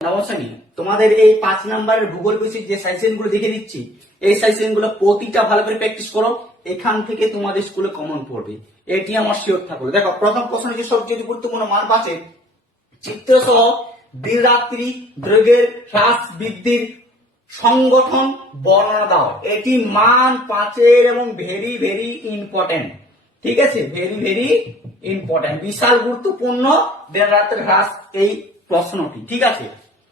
নবম শ্রেণী তোমাদের এই 5 নম্বরের ভূগোল বিষয়ের যে সাজেশন গুলো দেখে দিচ্ছি, এই সাজেশন গুলো প্রতিটা ভালো করে প্র্যাকটিস করো। এখান থেকে তোমাদের স্কুলে কমন পড়বে, এটি আমার শিওর থাকবে। দেখো, প্রথম প্রশ্ন যে সবচেয়ে গুরুত্বপূর্ণ মান 5 চিত্র সহ দিন রাত্রি দৈর্ঘ্যের হ্রাস বৃদ্ধির সংগঠন বর্ণনা দাও। এটি মান 5 এবং ভেরি ভেরি ইম্পর্টেন্ট। ঠিক আছে, ভেরি ভেরি ইম্পর্টেন্ট, বিশাল গুরুত্বপূর্ণ দিন রাত্রের হ্রাস এই প্রশ্নটি। ঠিক আছে,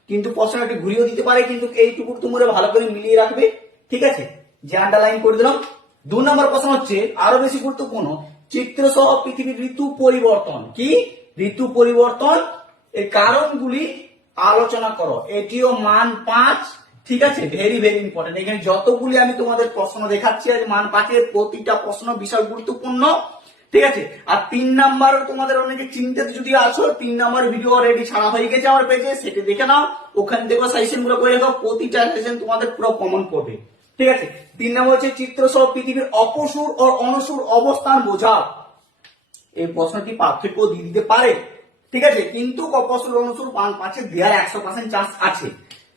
কিন্তু প্রশ্নটি ঘুরিয়ে দিতে পারে, কিন্তু এইটুকু তোমরা ভালো করে মিলিয়ে রাখবে। ঠিক আছে, যে আন্ডারলাইন করে দিলাম। 2 নম্বর প্রশ্ন হচ্ছে আরো বেশি গুরুত্বপূর্ণ, চিত্র সহ পৃথিবীর ঋতু পরিবর্তন। কি ঋতু পরিবর্তন, এর কারণগুলি আলোচনা করো। এটিও মান 5। ঠিক আছে, ভেরি ভেরি ইম্পর্টেন্ট। এখানে যতগুলি আমি তোমাদের প্রশ্ন দেখাচ্ছি আজ মান 5-এর প্রতিটা প্রশ্ন বিশাল গুরুত্বপূর্ণ। ঠিক আছে, আর 3 নাম্বার তোমাদের অনেকে চিন্তিত যদি আছো, 3 নাম্বার ভিডিও অলরেডি ছাড়া হয়ে গেছে আমার পেজে, সেটা দেখে নাও। ওখান থেকে সাজেশন গুলো করে দাও, প্রতিটা সাজেশন তোমাদের পুরো কমন পড়বে। ঠিক আছে, 3 নম্বর হচ্ছে চিত্র সহ পৃথিবীর অপসূর ও অনুসূর অবস্থান বোঝাও। এই প্রশ্নটি পার্থক্য দিয়ে দিতে পারে। ঠিক আছে, কিন্তু অপসূর অনুসূর মান 5 দেওয়ার 100% চান্স আছে।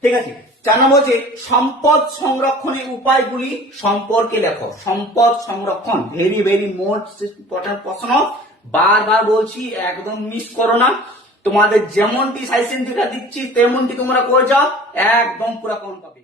ঠিক আছে, 4 নম্বর হচ্ছে সম্পদ সংরক্ষণের উপায়গুলি সম্পর্কে লেখো। সম্পদ সংরক্ষণ ভেরি ভেরি মোস্ট ইম্পর্টেন্ট প্রশ্ন, বারবার বলছি, একদম মিস করো না। তোমাদের যেমনটি সাজেশন যেটা দিচ্ছি তেমনটি তোমরা করে যাও, একদম পুরো কমন পাবে।